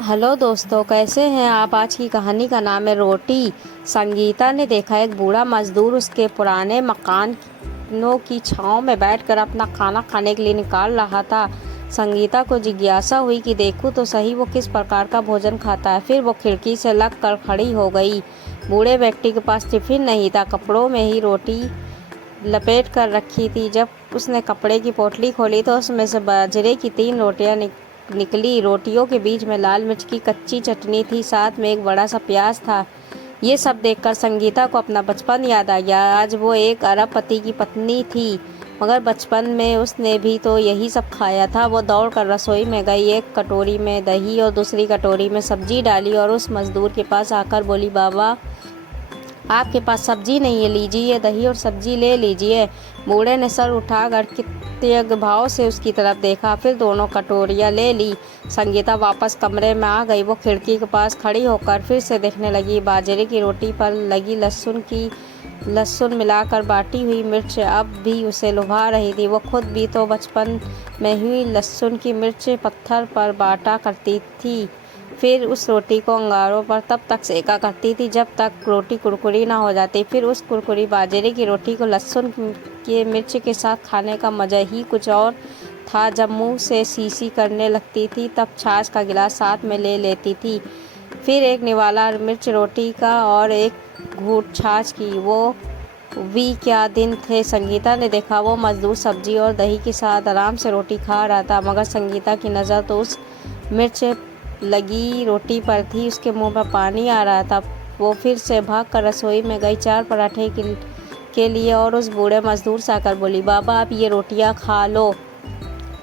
Hello दोस्तों, कैसे हैं आप। आज की कहानी का नाम है रोटी। संगीता ने देखा एक बूढ़ा मजदूर उसके पुराने मकानों की छांव में बैठकर अपना खाना खाने के लिए निकाल रहा था। संगीता को जिज्ञासा हुई कि देखूं तो सही वो किस प्रकार का भोजन खाता है। फिर वो खिड़की से लग कर खड़ी हो गई। बूढ़े व्यक्ति के पास टिफिन नहीं था, कपड़ों में ही रोटी लपेट कर रखी थी। जब उसने कपड़े की पोटली खोली तो उसमें से बाजरे की 3 रोटियां निकली। रोटियों के बीच में लाल मिर्च की कच्ची चटनी थी, साथ में एक बड़ा सा प्याज था। ये सब देखकर संगीता को अपना बचपन याद आ गया। आज वो एक अरबपति की पत्नी थी, मगर बचपन में उसने भी तो यही सब खाया था। वो दौड़कर रसोई में गई, एक कटोरी में दही और दूसरी कटोरी में सब्जी डाली और उस मजदूर के पास आकर बोली, बाबा आपके पास सब्जी नहीं है, लीजिए दही और सब्जी ले लीजिए। बूढ़े ने सर उठाकर कृतज्ञ भाव से उसकी तरफ देखा, फिर दोनों कटोरियाँ ले ली। संगीता वापस कमरे में आ गई। वो खिड़की के पास खड़ी होकर फिर से देखने लगी। बाजरे की रोटी पर लगी लहसुन मिलाकर बाटी हुई मिर्च अब भी उसे लुभा रही थी। वो खुद भी तो बचपन में ही लहसुन की मिर्च पत्थर पर बाटा करती थी, फिर उस रोटी को अंगारों पर तब तक सेका करती थी जब तक रोटी कुरकुरी ना हो जाती। फिर उस कुरकुरी बाजरे की रोटी को लहसुन के मिर्च के साथ खाने का मज़ा ही कुछ और था। जब मुंह से सीसी करने लगती थी तब छाछ का गिलास साथ में ले लेती थी, फिर एक निवाला मिर्च रोटी का और एक घूंट छाछ की। वो भी क्या दिन थे। संगीता ने देखा वो मजदूर सब्जी और दही के साथ आराम से रोटी खा रहा था, मगर संगीता की नज़र तो उस मिर्च लगी रोटी पर थी। उसके मुंह में पानी आ रहा था। वो फिर से भागकर रसोई में गई 4 पराठे के लिए और उस बूढ़े मजदूर से आकर बोली, बाबा आप ये रोटियां खा लो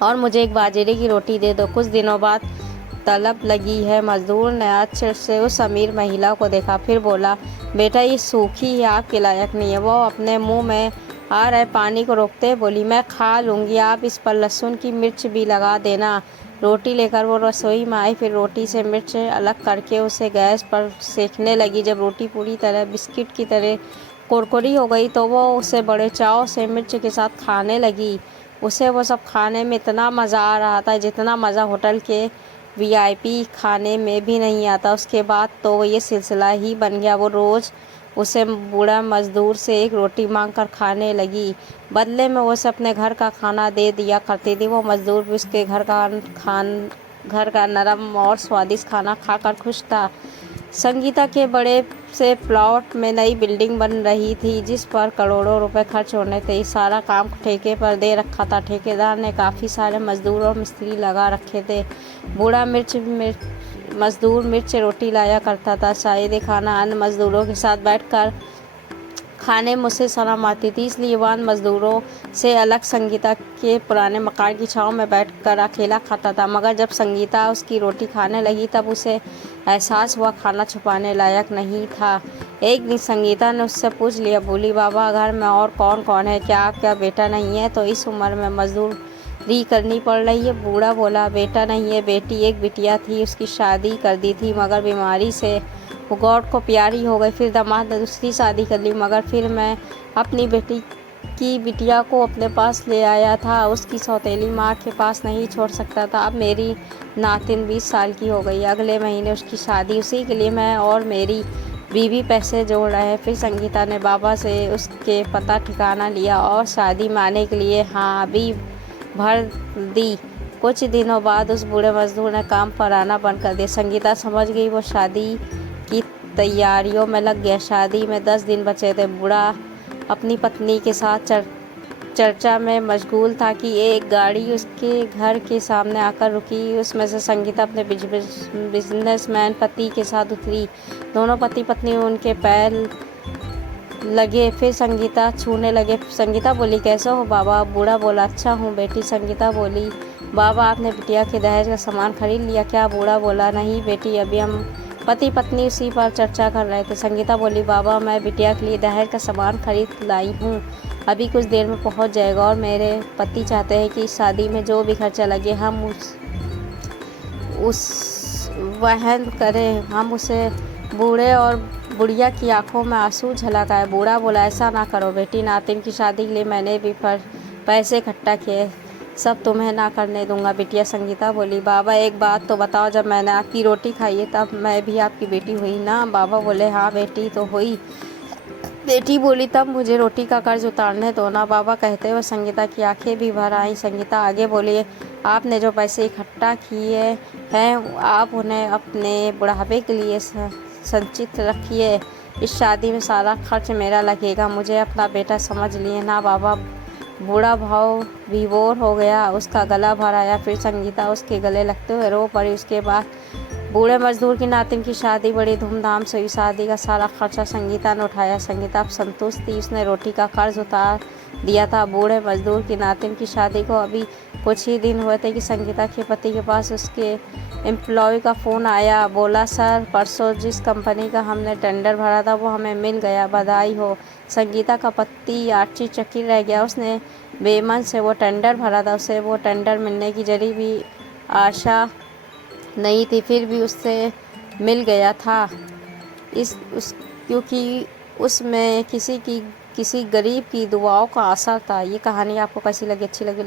और मुझे एक बाजरे की रोटी दे दो। कुछ दिनों बाद तलब लगी है। मजदूर ने आश्चर्य से उस अमीर महिला को देखा, फिर बोला, बेटा ये सूखी है, आपके लायक नहीं है। वो अपने मुंह में आ रहे पानी को रोकते बोली, मैं खा लूँगी, आप इस पर लहसुन की मिर्च भी लगा देना। रोटी लेकर वो रसोई में आई, फिर रोटी से मिर्च अलग करके उसे गैस पर सेकने लगी। जब रोटी पूरी तरह बिस्किट की तरह कुरकुरी हो गई तो वो उसे बड़े चाव से मिर्च के साथ खाने लगी। उसे वो सब खाने में इतना मज़ा आ रहा था जितना मज़ा होटल के वीआईपी खाने में भी नहीं आता। उसके बाद तो ये सिलसिला ही बन गया। वो रोज़ उसे बूढ़ा मजदूर से एक रोटी मांग कर खाने लगी। बदले में वो उसे अपने घर का खाना दे दिया करती थी। वो मजदूर भी उसके घर का नरम और स्वादिष्ट खाना खाकर खुश था। संगीता के बड़े से प्लॉट में नई बिल्डिंग बन रही थी जिस पर करोड़ों रुपए खर्च होने थे। सारा काम ठेके पर दे रखा था। ठेकेदार ने काफ़ी सारे मजदूर और मिस्त्री लगा रखे थे। बूढ़ा मजदूर मिर्च रोटी लाया करता था। शायद खाना अन्य मजदूरों के साथ बैठकर खाने में उसे शर्म आती थी, इसलिए वह मजदूरों से अलग संगीता के पुराने मकान की छांव में बैठकर अकेला खाता था। मगर जब संगीता उसकी रोटी खाने लगी तब उसे एहसास हुआ खाना छुपाने लायक नहीं था। एक दिन संगीता ने उससे पूछ लिया, बोली, बाबा घर में और कौन कौन है, क्या आपका बेटा नहीं है तो इस उम्र में मजदूरी करनी पड़ रही है। बूढ़ा बोला, बेटा नहीं है, बेटी एक बिटिया थी, उसकी शादी कर दी थी मगर बीमारी से वो गॉड को प्यारी हो गई। फिर दामाद ने दूसरी शादी कर ली, मगर फिर मैं अपनी बिटिया को अपने पास ले आया था। उसकी सौतेली माँ के पास नहीं छोड़ सकता था। अब मेरी नातिन 20 साल की हो गई, अगले महीने उसकी शादी। उसी के लिए मैं और मेरी बीवी पैसे जोड़ रहे हैं। फिर संगीता ने बाबा से उसके पता ठिकाना लिया और शादी में आने के लिए हाँ भी भर दी। कुछ दिनों बाद उस बूढ़े मजदूर ने काम पर आना बंद कर दिया। संगीता समझ गई वो शादी की तैयारियों में लग गया। शादी में 10 दिन बचे थे। बूढ़ा अपनी पत्नी के साथ चर्चा में मशगूल था कि एक गाड़ी उसके घर के सामने आकर रुकी। उसमें से संगीता अपने बिजनेसमैन पति के साथ उतरी। दोनों पति पत्नी उनके पैर लगे, फिर संगीता छूने लगे। संगीता बोली, कैसे हो बाबा। बूढ़ा बोला, अच्छा हूँ बेटी। संगीता बोली, बाबा आपने बिटिया के दहेज का सामान खरीद लिया क्या। बूढ़ा बोला, नहीं बेटी, अभी हम पति पत्नी उसी पर चर्चा कर रहे थे। संगीता बोली, बाबा मैं बिटिया के लिए दहेज का सामान खरीद लाई हूँ, अभी कुछ देर में पहुँच जाएगा और मेरे पति चाहते हैं कि इस शादी में जो भी खर्चा लगे हम उस वहन करें। हम उसे बूढ़े और बुढ़िया की आंखों में आंसू झलक आए। बूढ़ा बोला, ऐसा ना करो बेटी, नातिन की शादी के लिए मैंने भी पैसे इकट्ठा किए। सब तुम्हें ना करने दूंगा। बिटिया संगीता बोली, बाबा एक बात तो बताओ, जब मैंने आपकी रोटी खाई है तब मैं भी आपकी बेटी हुई ना? बाबा बोले, हाँ बेटी तो हुई। बेटी बोली, तब मुझे रोटी का कर्ज उतारने दो ना। बाबा कहते हुए संगीता की आंखें भी भर आईं। संगीता आगे बोली, आपने जो पैसे इकट्ठा किए हैं आप उन्हें अपने बुढ़ापे के लिए संचित रखिए। इस शादी में सारा खर्च मेरा लगेगा। मुझे अपना बेटा समझ लिए ना? बाबा बूढ़ा भाव विभोर हो गया, उसका गला भर आया। फिर संगीता उसके गले लगते हुए रो पड़ी। उसके बाद बूढ़े मजदूर की नातिन की शादी बड़ी धूमधाम से हुई। शादी का सारा खर्चा संगीता ने उठाया। संगीता अब संतुष्ट थी, उसने रोटी का कर्ज उतार दिया था। बूढ़े मजदूर की नातिन की शादी को अभी कुछ ही दिन हुए थे कि संगीता के पति के पास उसके एम्प्लॉय का फ़ोन आया। बोला, सर परसों जिस कंपनी का हमने टेंडर भरा था वो हमें मिल गया, बधाई हो। संगीता का पति आश्चर्यचकित रह गया। उसने बेमन से वो टेंडर भरा था, उसे वो टेंडर मिलने की जरी भी आशा नहीं थी, फिर भी उससे मिल गया था क्योंकि उसमें किसी गरीब की दुआओं का असर था। ये कहानी आपको कैसी लगी? अच्छी लगी